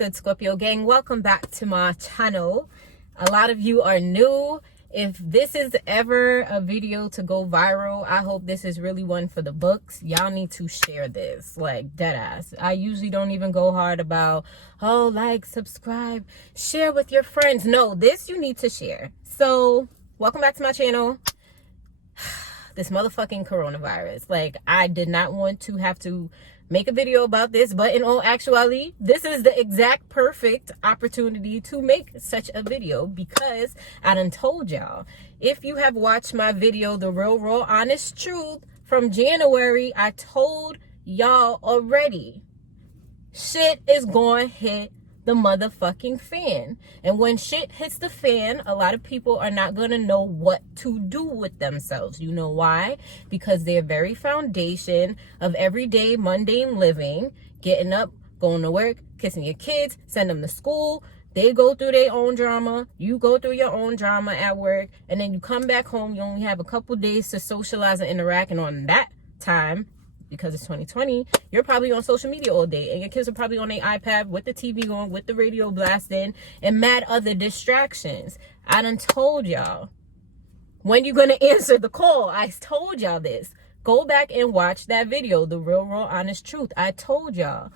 good, Scorpio gang? Welcome back to my channel. A lot of you are new. If this is ever a video to go viral, I hope this is really one for the books. Y'all need to share this, like dead ass. I usually don't even go hard about, oh, like, subscribe, share with your friends. No, this you need to share. So welcome back to my channel. This motherfucking coronavirus. Like, I did not want to have to make a video about this, but in all actuality, this is the exact perfect opportunity to make such a video, because I done told y'all. If you have watched my video, The Real Raw Honest Truth from January, I told y'all already, shit is going to hit the motherfucking fan. And when shit hits the fan, a lot of people are not going to know what to do with themselves. You know why? Because their very foundation of everyday mundane living, getting up, going to work, kissing your kids, send them to school, they go through their own drama, you go through your own drama at work, and then you come back home, you only have a couple days to socialize and interact, and on that time, because it's 2020, you're probably on social media all day, and your kids are probably on their iPad with the TV on, with the radio blasting, and mad other distractions. I done told y'all. When you gonna answer the call? I told y'all this. Go back and watch that video, The Real Raw Honest Truth. I told y'all.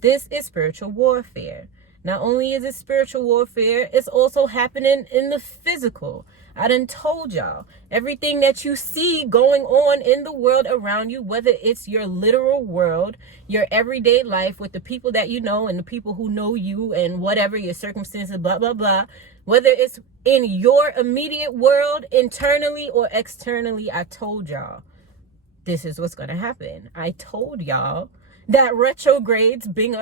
This is spiritual warfare. Not only is it spiritual warfare, it's also happening in the physical. I done told y'all, everything that you see going on in the world around you, whether it's your literal world, your everyday life with the people that you know and the people who know you and whatever your circumstances, blah, blah, blah, whether it's in your immediate world, internally or externally, I told y'all, this is what's going to happen. I told y'all that retrogrades bring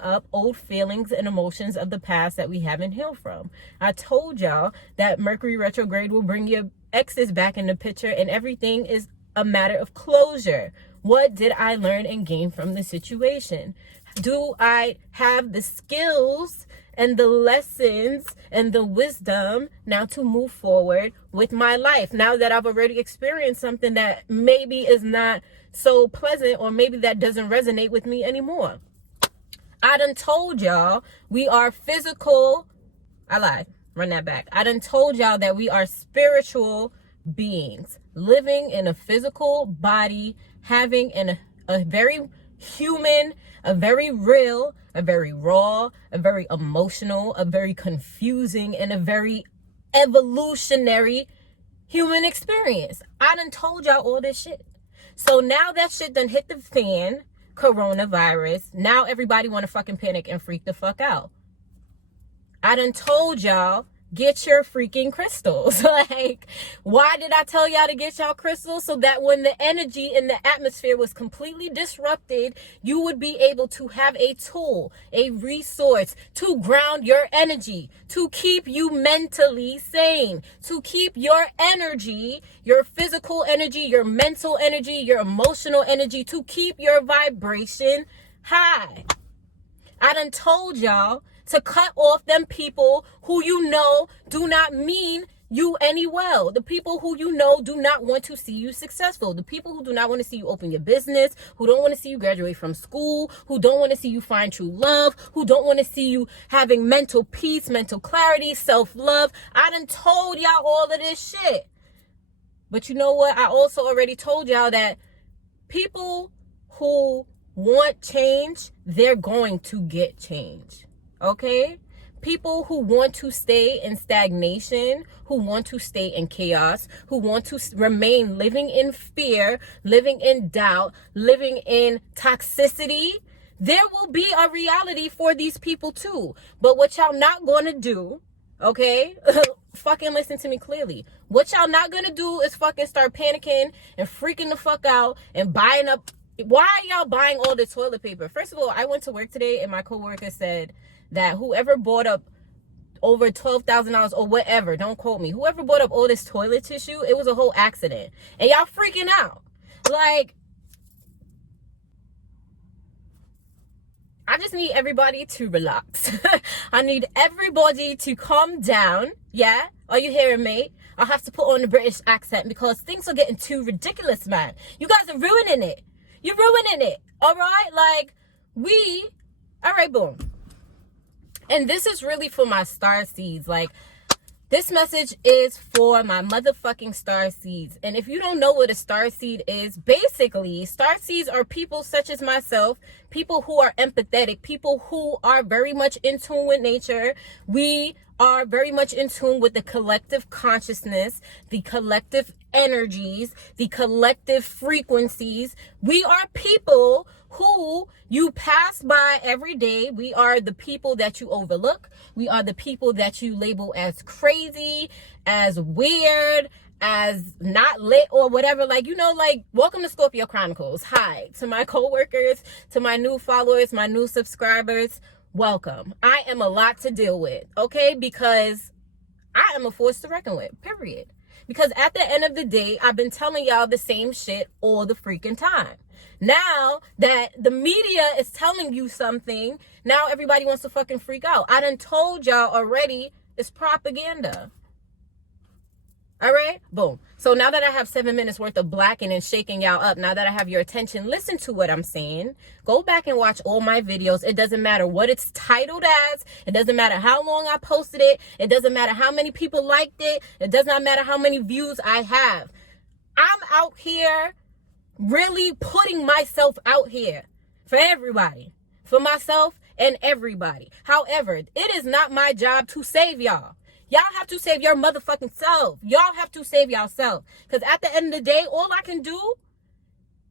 up old feelings and emotions of the past that we haven't healed from. I told y'all that Mercury retrograde will bring your exes back in the picture, and everything is a matter of closure. What did I learn and gain from the situation? Do I have the skills and the lessons and the wisdom now to move forward with my life, now that I've already experienced something that maybe is not so pleasant, or maybe that doesn't resonate with me anymore? I done told y'all we are physical. I lied. Run that back. I done told y'all that we are spiritual beings living in a physical body, having a very human, a very real, a very raw, a very emotional, a very confusing, and a very evolutionary human experience. I done told y'all all this shit. So now that shit done hit the fan, coronavirus, now everybody want to fucking panic and freak the fuck out. I done told y'all, get your freaking crystals. Like, why did I tell y'all to get y'all crystals? So that when the energy in the atmosphere was completely disrupted, you would be able to have a tool, a resource to ground your energy, to keep you mentally sane, to keep your energy, your physical energy, your mental energy, your emotional energy, to keep your vibration high. I done told y'all to cut off them people who you know do not mean you any well. The people who you know do not want to see you successful. The people who do not want to see you open your business, who don't want to see you graduate from school, who don't want to see you find true love, who don't want to see you having mental peace, mental clarity, self-love. I done told y'all all of this shit. But you know what? I also already told y'all that people who want change, they're going to get change. Okay? People who want to stay in stagnation, who want to stay in chaos, who want to remain living in fear, living in doubt, living in toxicity, there will be a reality for these people too. But what y'all not going to do, okay? Fucking listen to me clearly. What y'all not going to do is fucking start panicking and freaking the fuck out and buying up. Why are y'all buying all the toilet paper? First of all, I went to work today and my coworker said that whoever bought up over $12,000 or whatever, don't quote me, whoever bought up all this toilet tissue, it was a whole accident. And y'all freaking out. Like, I just need everybody to relax. I need everybody to calm down. Yeah? Are you hearing me? I'll have to put on the British accent because things are getting too ridiculous, man. You guys are ruining it. You're ruining it. All right? Like, all right, boom. And this is really for my star seeds. Like, this message is for my motherfucking star seeds. And if you don't know what a star seed is, basically, star seeds are people such as myself, people who are empathetic, people who are very much in tune with nature. We are very much in tune with the collective consciousness, the collective energies, the collective frequencies. We are people who you pass by every day. We are the people that you overlook. We are the people that you label as crazy, as weird, as not lit or whatever. Like, you know, like, welcome to Scorpio Chronicles. Hi to my co-workers, to my new followers, my new subscribers. Welcome. I am a lot to deal with, okay? Because I am a force to reckon with, period. Because at the end of the day, I've been telling y'all the same shit all the freaking time. Now that the media is telling you something, now everybody wants to fucking freak out. I done told y'all already, it's propaganda. All right, boom. So now that I have 7 minutes worth of blacking and shaking y'all up, now that I have your attention, listen to what I'm saying. Go back and watch all my videos. It doesn't matter what it's titled as. It doesn't matter how long I posted it. It doesn't matter how many people liked it. It does not matter how many views I have. I'm out here really putting myself out here for everybody, for myself and everybody. However, it is not my job to save y'all. Y'all have to save your motherfucking self. Y'all have to save yourself. Because at the end of the day, all I can do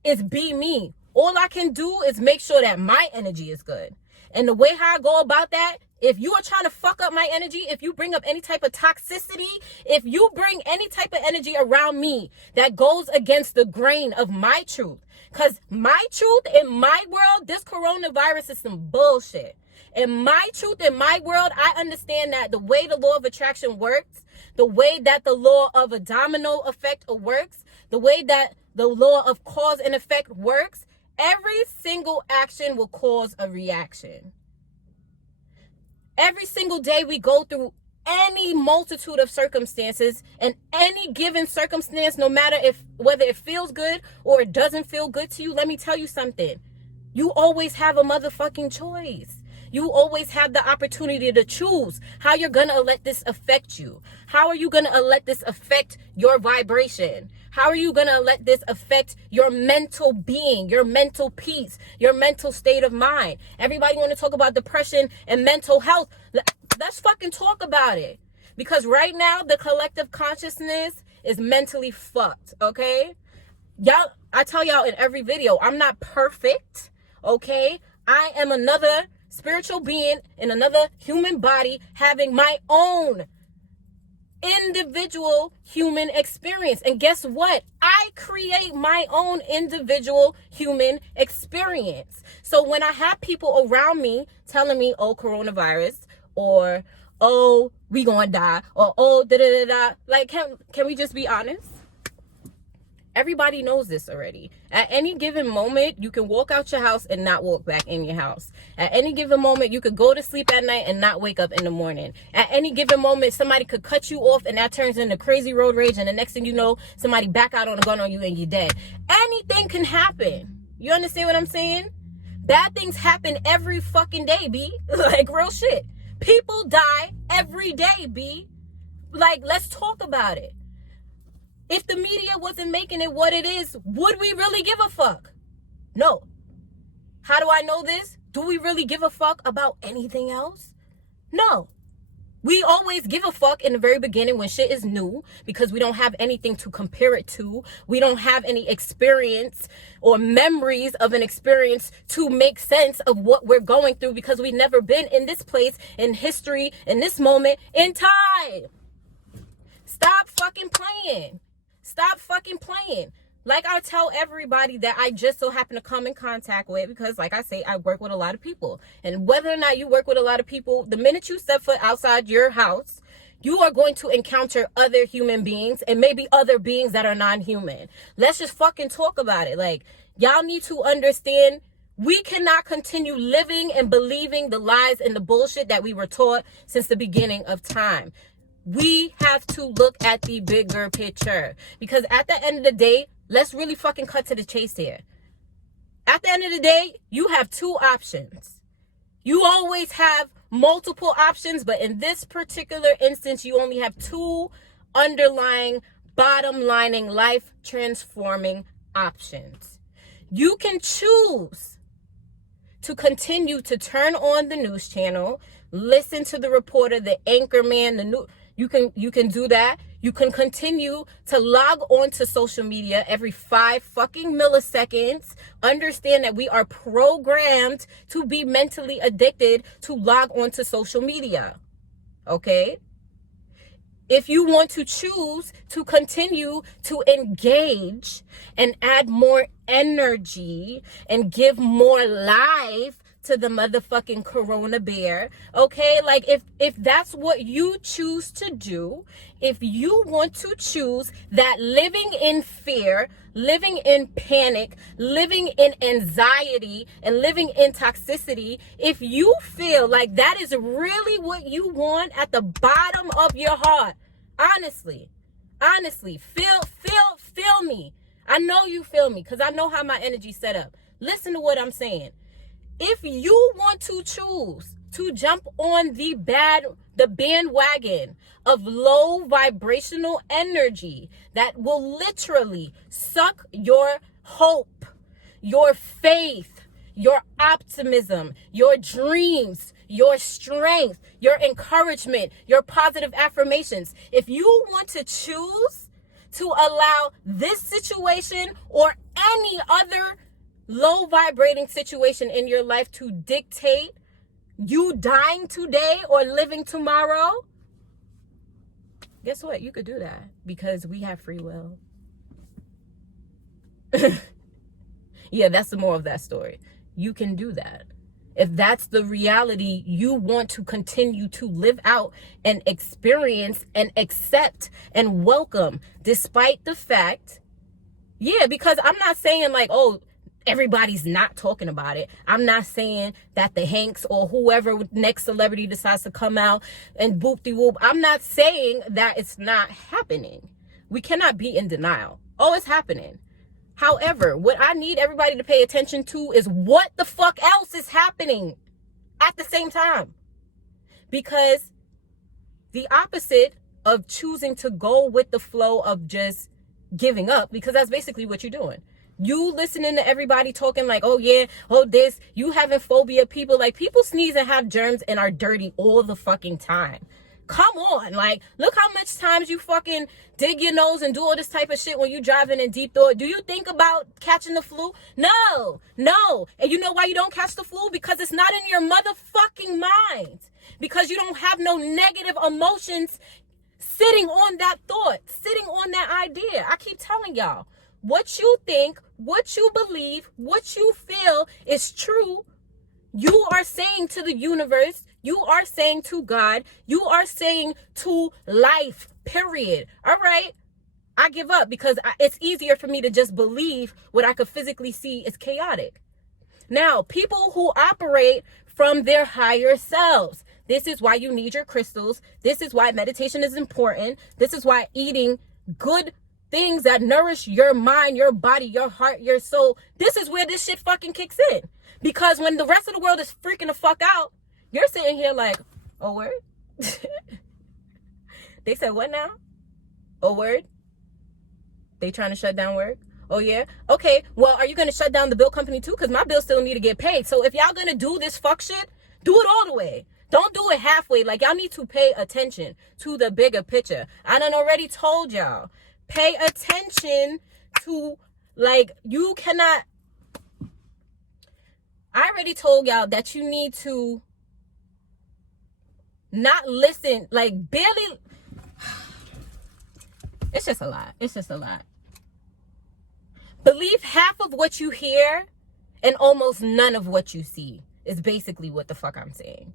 is be me. All I can do is make sure that my energy is good. And the way how I go about that, if you are trying to fuck up my energy, if you bring up any type of toxicity, if you bring any type of energy around me that goes against the grain of my truth, because my truth in my world, this coronavirus is some bullshit. In my truth, in my world, I understand that the way the law of attraction works, the way that the law of a domino effect works, the way that the law of cause and effect works, every single action will cause a reaction. Every single day we go through any multitude of circumstances, and any given circumstance, no matter whether it feels good or it doesn't feel good to you, let me tell you something. You always have a motherfucking choice. You always have the opportunity to choose how you're going to let this affect you. How are you going to let this affect your vibration? How are you going to let this affect your mental being, your mental peace, your mental state of mind? Everybody want to talk about depression and mental health. Let's fucking talk about it. Because right now, the collective consciousness is mentally fucked, okay? Y'all, I tell y'all in every video, I'm not perfect, okay? I am another spiritual being in another human body having my own individual human experience. And guess what? I create my own individual human experience. So when I have people around me telling me, oh, coronavirus, or oh, we gonna die, or oh, da-da-da-da, like, can we just be honest? Everybody knows this already. At any given moment, you can walk out your house and not walk back in your house. At any given moment, you could go to sleep at night and not wake up in the morning. At any given moment, somebody could cut you off and that turns into crazy road rage. And the next thing you know, somebody back out on a gun on you and you're dead. Anything can happen. You understand what I'm saying? Bad things happen every fucking day, B. Like, real shit. People die every day, B. Like, let's talk about it. If the media wasn't making it what it is, would we really give a fuck? No. How do I know this? Do we really give a fuck about anything else? No. We always give a fuck in the very beginning when shit is new because we don't have anything to compare it to. We don't have any experience or memories of an experience to make sense of what we're going through because we've never been in this place, in history, in this moment, in time. Stop fucking playing. Stop fucking playing. Like I tell everybody that I just so happen to come in contact with, because like I say, I work with a lot of people. And whether or not you work with a lot of people, the minute you step foot outside your house, you are going to encounter other human beings and maybe other beings that are non-human. Let's just fucking talk about it. Like, y'all need to understand, we cannot continue living and believing the lies and the bullshit that we were taught since the beginning of time. We have to look at the bigger picture, because at the end of the day, let's really fucking cut to the chase here. At the end of the day, you have two options. You always have multiple options, but in this particular instance, you only have two underlying, bottom lining, life transforming options. You can choose to continue to turn on the news channel, listen to the reporter, the anchor man, you can do that. You can continue to log on to social media every 5 fucking milliseconds. Understand that we are programmed to be mentally addicted to log on to social media. Okay? If you want to choose to continue to engage and add more energy and give more life to the motherfucking Corona bear, okay? Like, if that's what you choose to do, if you want to choose that living in fear, living in panic, living in anxiety, and living in toxicity, if you feel like that is really what you want at the bottom of your heart, honestly, feel me. I know you feel me because I know how my energy's set up. Listen to what I'm saying. If you want to choose to jump on the bandwagon of low vibrational energy that will literally suck your hope, your faith, your optimism, your dreams, your strength, your encouragement, your positive affirmations, if you want to choose to allow this situation or any other low vibrating situation in your life to dictate you dying today or living tomorrow, guess what? You could do that because we have free will. Yeah, that's the moral of that story. You can do that. If that's the reality you want to continue to live out and experience and accept and welcome, despite the fact, yeah, because I'm not saying like, oh, everybody's not talking about it. I'm not saying that the Hanks or whoever next celebrity decides to come out and boop-de-whoop. I'm not saying that it's not happening. We cannot be in denial. Oh, it's happening. However, what I need everybody to pay attention to is what the fuck else is happening at the same time. Because the opposite of choosing to go with the flow of just giving up, because that's basically what you're doing. You listening to everybody talking like, oh yeah, oh this, you having phobia, people sneeze and have germs and are dirty all the fucking time. Come on, like, look how much times you fucking dig your nose and do all this type of shit when you driving in deep thought. Do you think about catching the flu? No. And you know why you don't catch the flu? Because it's not in your motherfucking mind. Because you don't have no negative emotions sitting on that thought, sitting on that idea. I keep telling y'all, what you think, what you believe, what you feel is true. You are saying to the universe, you are saying to God, you are saying to life, period. All right, I give up because it's easier for me to just believe what I could physically see is chaotic. Now, people who operate from their higher selves, this is why you need your crystals. This is why meditation is important. This is why eating good things that nourish your mind, your body, your heart, your soul. This is where this shit fucking kicks in. Because when the rest of the world is freaking the fuck out, you're sitting here like, oh, word? They said what now? Oh, word? They trying to shut down work? Oh, yeah? Okay, well, are you going to shut down the bill company too? Because my bills still need to get paid. So if y'all going to do this fuck shit, do it all the way. Don't do it halfway. Like, y'all need to pay attention to the bigger picture. I done already told y'all. Pay attention to, like, you cannot. I already told y'all that you need to not listen, like, barely. It's just a lot. It's just a lot. Believe half of what you hear and almost none of what you see is basically what the fuck I'm saying.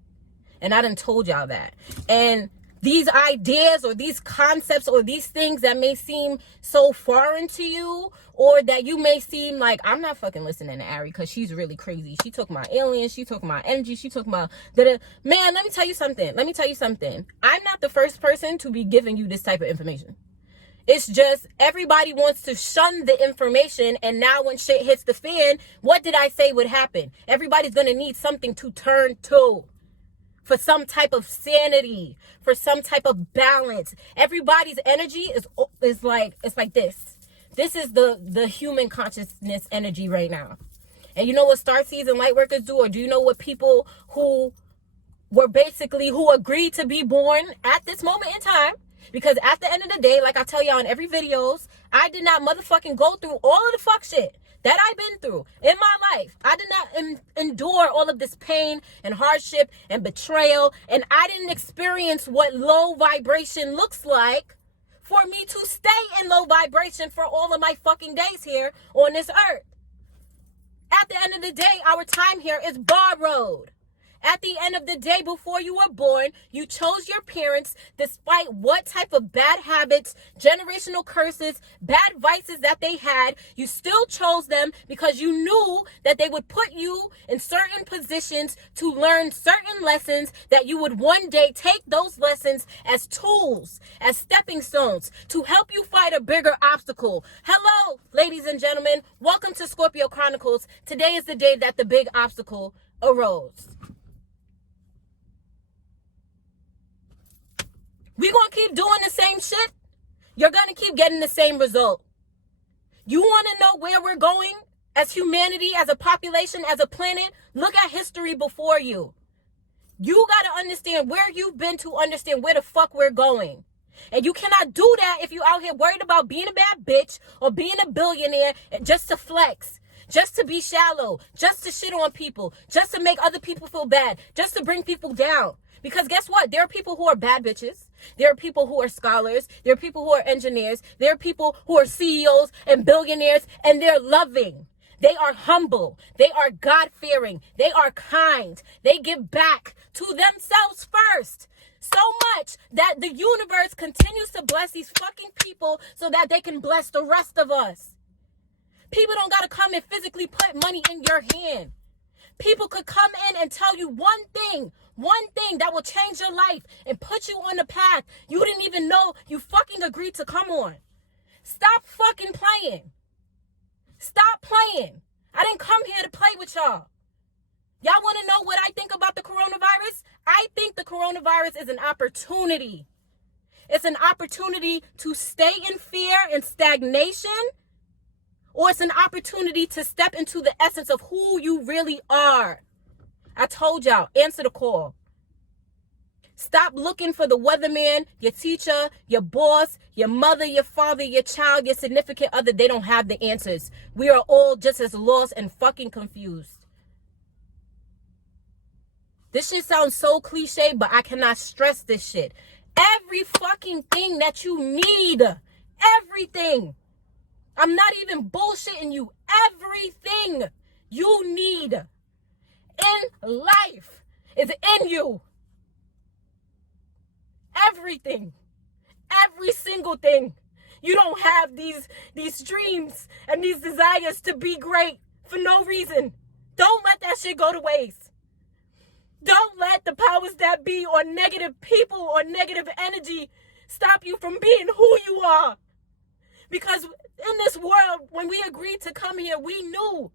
And I done told y'all that. And these ideas or these concepts or these things that may seem so foreign to you, or that you may seem like, I'm not fucking listening to Ari because she's really crazy. She took my aliens. She took my energy. She took my... Man, let me tell you something. I'm not the first person to be giving you this type of information. It's just everybody wants to shun the information, and now when shit hits the fan, what did I say would happen? Everybody's going to need something to turn to. for some type of sanity, for some type of balance. Everybody's energy is like, it's like this. This is the human consciousness energy right now. And you know what starseeds and light workers do? Or do you know what people who agreed to be born at this moment in time? Because at the end of the day, like I tell y'all in every videos, I did not motherfucking go through all of the fuck shit that I've been through in my life. I did not endure all of this pain and hardship and betrayal. And I didn't experience what low vibration looks like for me to stay in low vibration for all of my fucking days here on this earth. At the end of the day, our time here is borrowed. At the end of the day, before you were born, you chose your parents despite what type of bad habits, generational curses, bad vices that they had. You still chose them because you knew that they would put you in certain positions to learn certain lessons, that you would one day take those lessons as tools, as stepping stones to help you fight a bigger obstacle. Hello, ladies and gentlemen. Welcome to Scorpio Chronicles. Today is the day that the big obstacle arose. We gonna keep doing the same shit. You're gonna keep getting the same result. You wanna know where we're going as humanity, as a population, as a planet? Look at history before you. You gotta understand where you've been to understand where the fuck we're going. And you cannot do that if you out here worried about being a bad bitch or being a billionaire just to flex, just to be shallow, just to shit on people, just to make other people feel bad, just to bring people down. Because guess what? There are people who are bad bitches. There are people who are scholars. There are people who are engineers. There are people who are CEOs and billionaires, and they're loving. They are humble. They are God-fearing. They are kind. They give back to themselves first. So much that the universe continues to bless these fucking people so that they can bless the rest of us. People don't got to come and physically put money in your hand. People could come in and tell you one thing that will change your life and put you on the path you didn't even know you fucking agreed to come on. Stop fucking playing. Stop playing. I didn't come here to play with y'all. Y'all want to know what I think about the coronavirus? I think the coronavirus is an opportunity. It's an opportunity to stay in fear and stagnation, or it's an opportunity to step into the essence of who you really are. I told y'all, answer the call. Stop looking for the weatherman, your teacher, your boss, your mother, your father, your child, your significant other. They don't have the answers. We are all just as lost and fucking confused. This shit sounds so cliche, but I cannot stress this shit. Every fucking thing that you need, everything. I'm not even bullshitting you. Everything you need in life is in you. Everything. Every single thing. You don't have these dreams and these desires to be great for no reason. Don't let that shit go to waste. Don't let the powers that be or negative people or negative energy stop you from being who you are. Because in this world, when we agreed to come here, we knew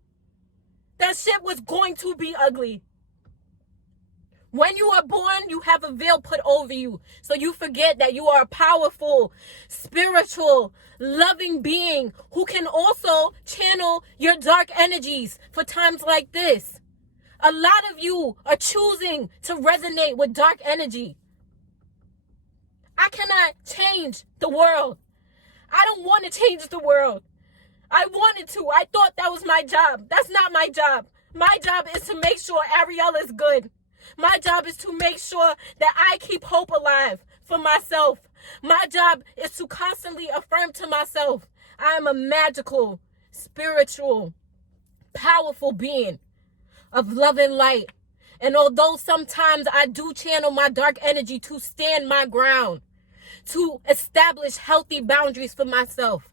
that shit was going to be ugly. When you are born, you have a veil put over you. So you forget that you are a powerful, spiritual, loving being who can also channel your dark energies for times like this. A lot of you are choosing to resonate with dark energy. I cannot change the world. I don't want to change the world. I wanted to. I thought that was my job. That's not my job. My job is to make sure Ariel is good. My job is to make sure that I keep hope alive for myself. My job is to constantly affirm to myself, I am a magical, spiritual, powerful being of love and light. And although sometimes I do channel my dark energy to stand my ground, to establish healthy boundaries for myself,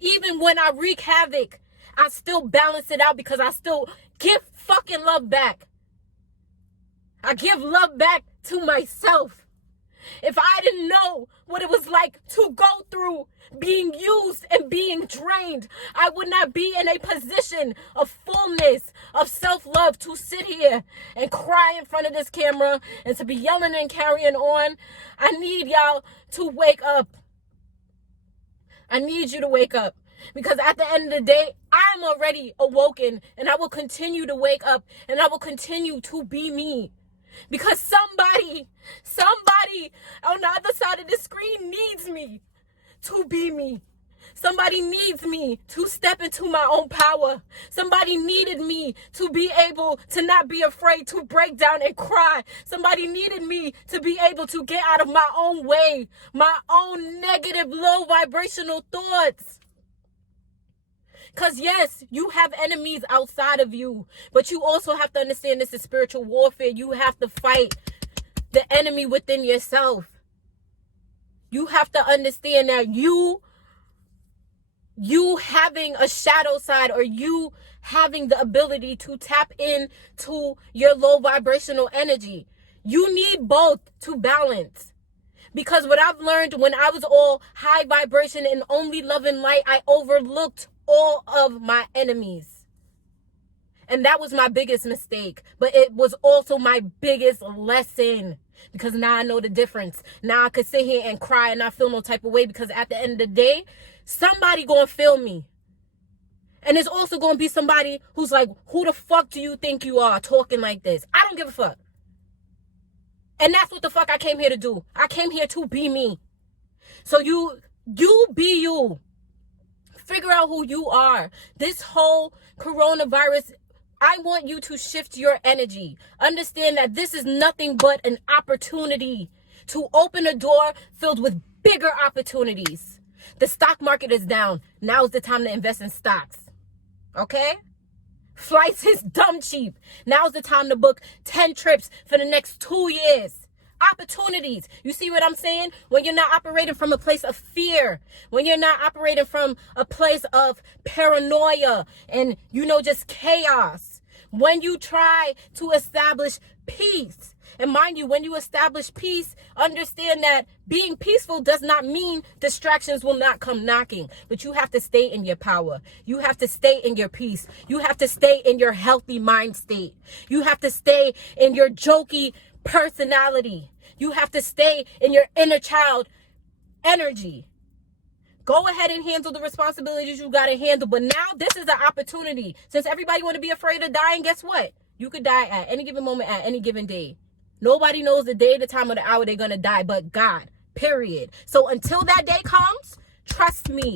even when I wreak havoc, I still balance it out because I still give fucking love back. I give love back to myself. If I didn't know what it was like to go through being used and being drained, I would not be in a position of fullness, of self-love, to sit here and cry in front of this camera and to be yelling and carrying on. I need y'all to wake up. I need you to wake up. Because at the end of the day, I'm already awoken, and I will continue to wake up, and I will continue to be me. Because somebody on the other side of the screen needs me to be me. Somebody needs me to step into my own power. Somebody needed me to be able to not be afraid to break down and cry. Somebody needed me to be able to get out of my own way, my own negative, low vibrational thoughts. Because yes, you have enemies outside of you, but you also have to understand this is spiritual warfare. You have to fight the enemy within yourself. You have to understand that you having a shadow side, or you having the ability to tap into your low vibrational energy. You need both to balance. Because what I've learned, when I was all high vibration and only love and light, I overlooked all of my enemies. And that was my biggest mistake. But it was also my biggest lesson. Because now I know the difference. Now I could sit here and cry and not feel no type of way. Because at the end of the day, somebody gonna feel me. And there's also gonna be somebody who's like, who the fuck do you think you are talking like this? I don't give a fuck. And that's what the fuck I came here to do. I came here to be me. So you be you. Figure out who you are. This whole coronavirus, I want you to shift your energy. Understand that this is nothing but an opportunity to open a door filled with bigger opportunities. The stock market is down. Now's the time to invest in stocks. Okay? Flights is dumb cheap. Now's the time to book 10 trips for the next 2 years. Opportunities. You see what I'm saying? When you're not operating from a place of fear, when you're not operating from a place of paranoia and, just chaos, when you try to establish peace. And mind you, when you establish peace, understand that being peaceful does not mean distractions will not come knocking. But you have to stay in your power. You have to stay in your peace. You have to stay in your healthy mind state. You have to stay in your jokey personality. You have to stay in your inner child energy. Go ahead and handle the responsibilities you got to handle. But now this is an opportunity. Since everybody want to be afraid of dying, guess what? You could die at any given moment, at any given day. Nobody knows the day, the time, or the hour they're going to die but God, period. So until that day comes, trust me.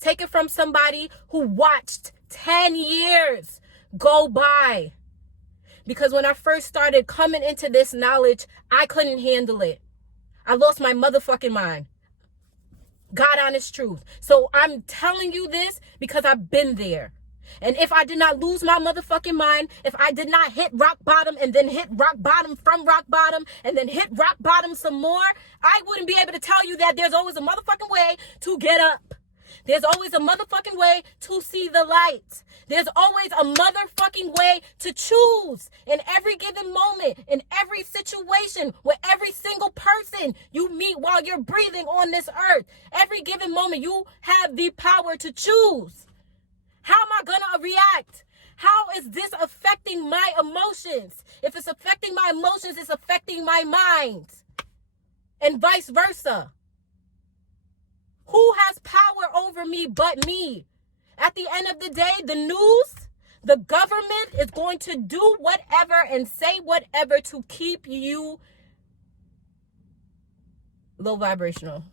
Take it from somebody who watched 10 years go by. Because when I first started coming into this knowledge, I couldn't handle it. I lost my motherfucking mind. God honest truth. So I'm telling you this because I've been there. And if I did not lose my motherfucking mind, if I did not hit rock bottom and then hit rock bottom from rock bottom and then hit rock bottom some more, I wouldn't be able to tell you that there's always a motherfucking way to get up. There's always a motherfucking way to see the light. There's always a motherfucking way to choose in every given moment, in every situation, with every single person you meet while you're breathing on this earth. Every given moment, you have the power to choose. How am I gonna react? How is this affecting my emotions? If it's affecting my emotions, it's affecting my mind. And vice versa. Who has power over me but me? At the end of the day, the news, the government is going to do whatever and say whatever to keep you low vibrational.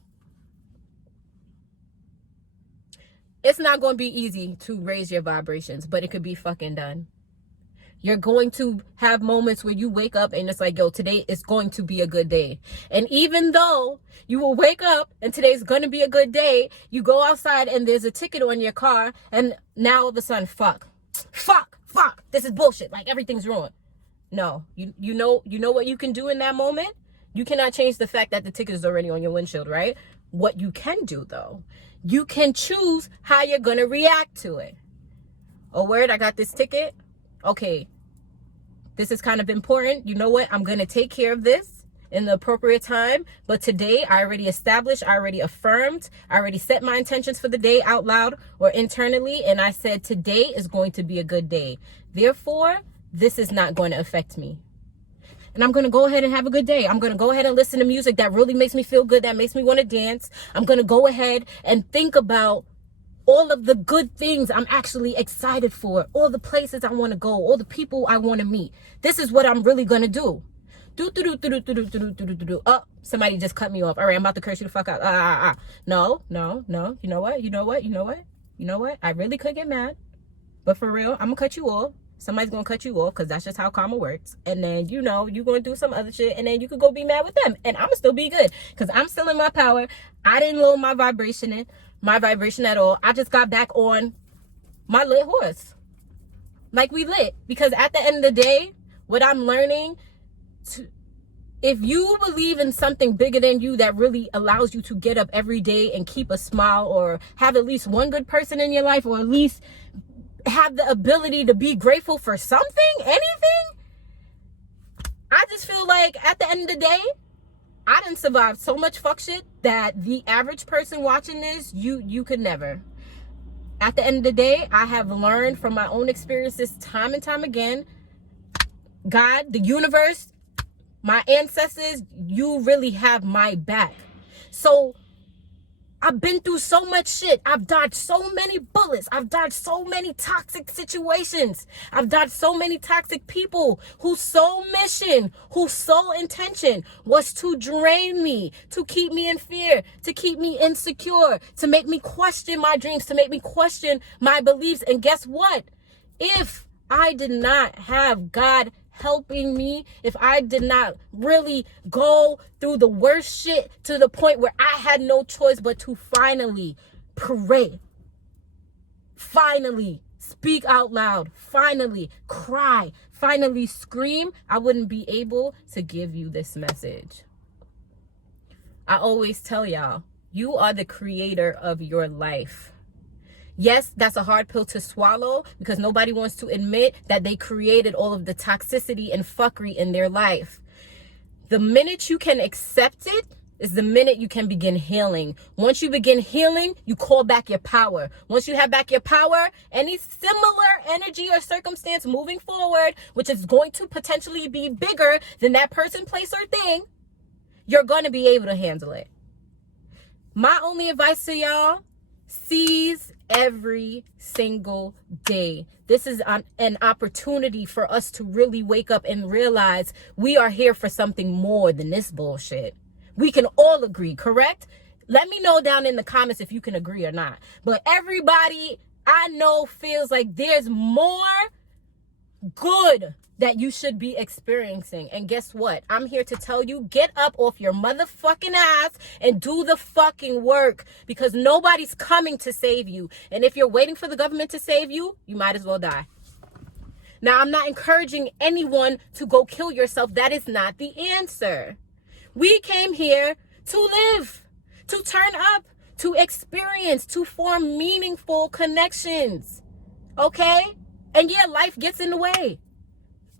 It's not going to be easy to raise your vibrations, but it could be fucking done. You're going to have moments where you wake up and it's like, yo, today is going to be a good day. And even though you will wake up and today's going to be a good day, you go outside and there's a ticket on your car and now all of a sudden, fuck, this is bullshit. Like everything's ruined. No, you know what you can do in that moment? You cannot change the fact that the ticket is already on your windshield, right? What you can do though, you can choose how you're going to react to it. Oh, word, I got this ticket. Okay, this is kind of important. You know what? I'm going to take care of this in the appropriate time. But today I already established, I already affirmed, I already set my intentions for the day out loud or internally. And I said, today is going to be a good day. Therefore, this is not going to affect me. And I'm going to go ahead and have a good day. I'm going to go ahead and listen to music that really makes me feel good, that makes me want to dance. I'm going to go ahead and think about all of the good things I'm actually excited for, all the places I want to go, all the people I want to meet. This is what I'm really going to do. Oh, somebody just cut me off. All right, I'm about to curse you the fuck out. No. You know what? I really could get mad. But for real, I'm going to cut you off. Somebody's going to cut you off because that's just how karma works. And then, you're going to do some other shit. And then you could go be mad with them. And I'm going to still be good because I'm still in my power. I didn't lower my vibration at all. I just got back on my lit horse. Like we lit. Because at the end of the day, what I'm learning, if you believe in something bigger than you that really allows you to get up every day and keep a smile or have at least one good person in your life or at least have the ability to be grateful for something, anything, I just feel like at the end of the day, I done survived so much fuck shit that the average person watching this, you could never. At the end of the day, I have learned from my own experiences time and time again, God, the universe, my ancestors, you really have my back. So I've been through so much shit. I've dodged so many bullets. I've dodged so many toxic situations. I've dodged so many toxic people whose sole mission, whose sole intention was to drain me, to keep me in fear, to keep me insecure, to make me question my dreams, to make me question my beliefs. And guess what? If I did not have God helping me, if I did not really go through the worst shit to the point where I had no choice but to finally pray, finally speak out loud, finally cry, finally scream, I wouldn't be able to give you this message. I always tell y'all, you are the creator of your life. Yes, that's a hard pill to swallow because nobody wants to admit that they created all of the toxicity and fuckery in their life. The minute you can accept it is the minute you can begin healing. Once you begin healing, you call back your power. Once you have back your power, any similar energy or circumstance moving forward, which is going to potentially be bigger than that person, place, or thing, you're going to be able to handle it. My only advice to y'all, seize every single day. This is an opportunity for us to really wake up and realize we are here for something more than this bullshit. We can all agree, correct? Let me know down in the comments if you can agree or not. But everybody I know feels like there's more good that you should be experiencing. And guess what? I'm here to tell you, get up off your motherfucking ass and do the fucking work, because nobody's coming to save you. And if you're waiting for the government to save you, you might as well die. Now, I'm not encouraging anyone to go kill yourself. That is not the answer. We came here to live, to turn up, to experience, to form meaningful connections. Okay? And yeah, life gets in the way.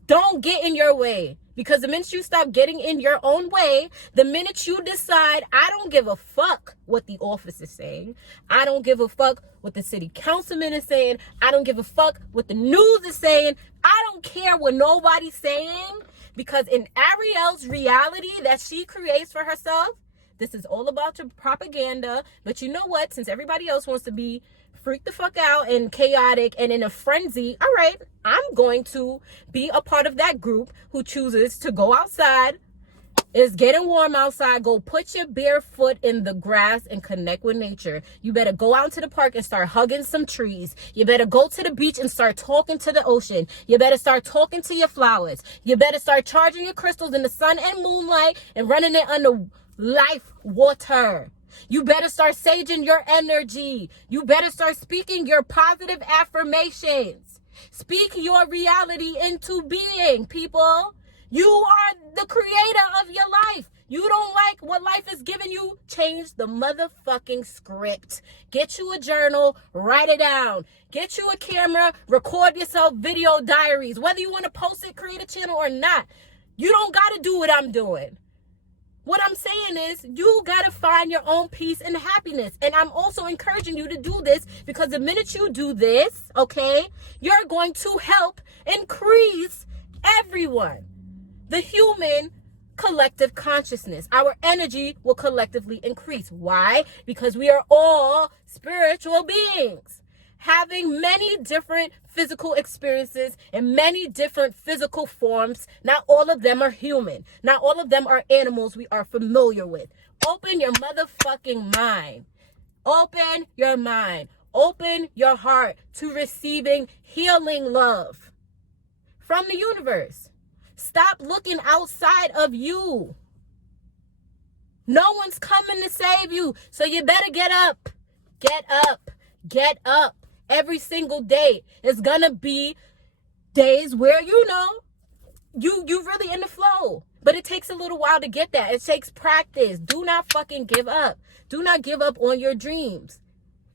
Don't get in your way, because the minute you stop getting in your own way, the minute you decide, I don't give a fuck what the office is saying, I don't give a fuck what the city councilman is saying, I don't give a fuck what the news is saying, I don't care what nobody's saying, because in Ariel's reality that she creates for herself, this is all about your propaganda. But you know what? Since everybody else wants to be freaked the fuck out and chaotic and in a frenzy, all right, I'm going to be a part of that group who chooses to go outside. It's getting warm outside. Go put your bare foot in the grass and connect with nature. You better go out to the park and start hugging some trees. You better go to the beach and start talking to the ocean. You better start talking to your flowers. You better start charging your crystals in the sun and moonlight and running it under life water. You better start saging your energy. You better start speaking your positive affirmations. Speak your reality into being, people. You are the creator of your life. You don't like what life is giving you? Change the motherfucking script. Get you a journal, write it down. Get you a camera, record yourself video diaries. Whether you want to post it, create a channel or not, you don't got to do what I'm doing. What I'm saying is you got to find your own peace and happiness. And I'm also encouraging you to do this because the minute you do this, okay, you're going to help increase everyone. The human collective consciousness. Our energy will collectively increase. Why? Because we are all spiritual beings, having many different physical experiences in many different physical forms. Not all of them are human. Not all of them are animals we are familiar with. Open your motherfucking mind. Open your mind. Open your heart to receiving healing love from the universe. Stop looking outside of you. No one's coming to save you. So you better get up. Get up. Get up. Every single day is gonna be days where you really in the flow. But it takes a little while to get that. It takes practice. Do not fucking give up. Do not give up on your dreams.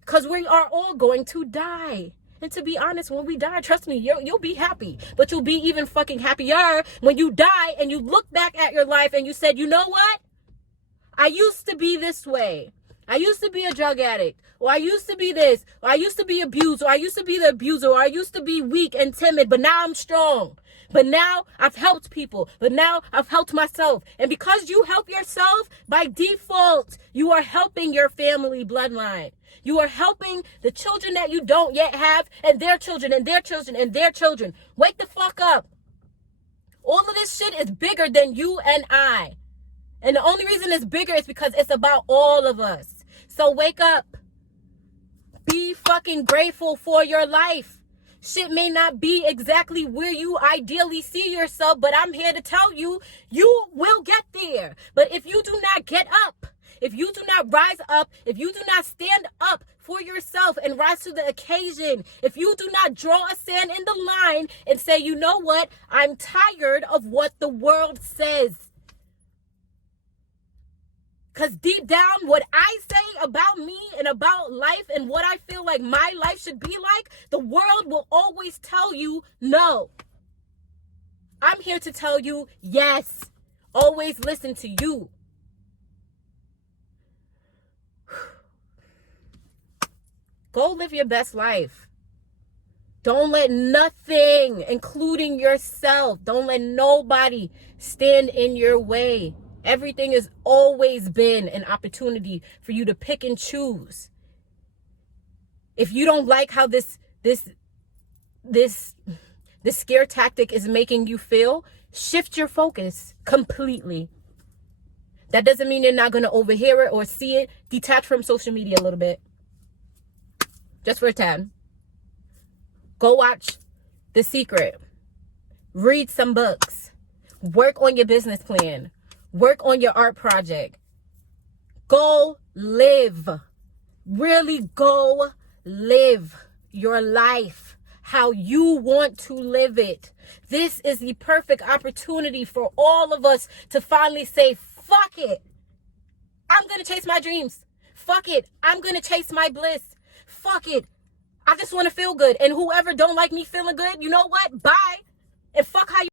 Because we are all going to die. And to be honest, when we die, trust me, you'll be happy. But you'll be even fucking happier when you die and you look back at your life and you said, you know what? I used to be this way. I used to be a drug addict. Or I used to be this. Or I used to be abused. Or I used to be the abuser. Or I used to be weak and timid. But now I'm strong. But now I've helped people. But now I've helped myself. And because you help yourself, by default, you are helping your family bloodline. You are helping the children that you don't yet have, and their children, and their children, and their children. Wake the fuck up. All of this shit is bigger than you and I. And the only reason it's bigger is because it's about all of us. So wake up. Be fucking grateful for your life. Shit may not be exactly where you ideally see yourself, but I'm here to tell you, you will get there. But if you do not get up, if you do not rise up, if you do not stand up for yourself and rise to the occasion, if you do not draw a sand in the line and say, you know what, I'm tired of what the world says. Because deep down, what I say about me and about life and what I feel like my life should be like, the world will always tell you no. I'm here to tell you yes. Always listen to you. Go live your best life. Don't let nothing, including yourself, don't let nobody stand in your way. Everything has always been an opportunity for you to pick and choose. If you don't like how this scare tactic is making you feel, shift your focus completely. That doesn't mean you're not going to overhear it or see it. Detach from social media a little bit. Just for a tad. Go watch The Secret. Read some books. Work on your business plan. Work on your art project. Go live. Really go live your life how you want to live it. This is the perfect opportunity for all of us to finally say, fuck it. I'm going to chase my dreams. Fuck it. I'm going to chase my bliss. Fuck it. I just want to feel good. And whoever don't like me feeling good, you know what? Bye. And fuck how you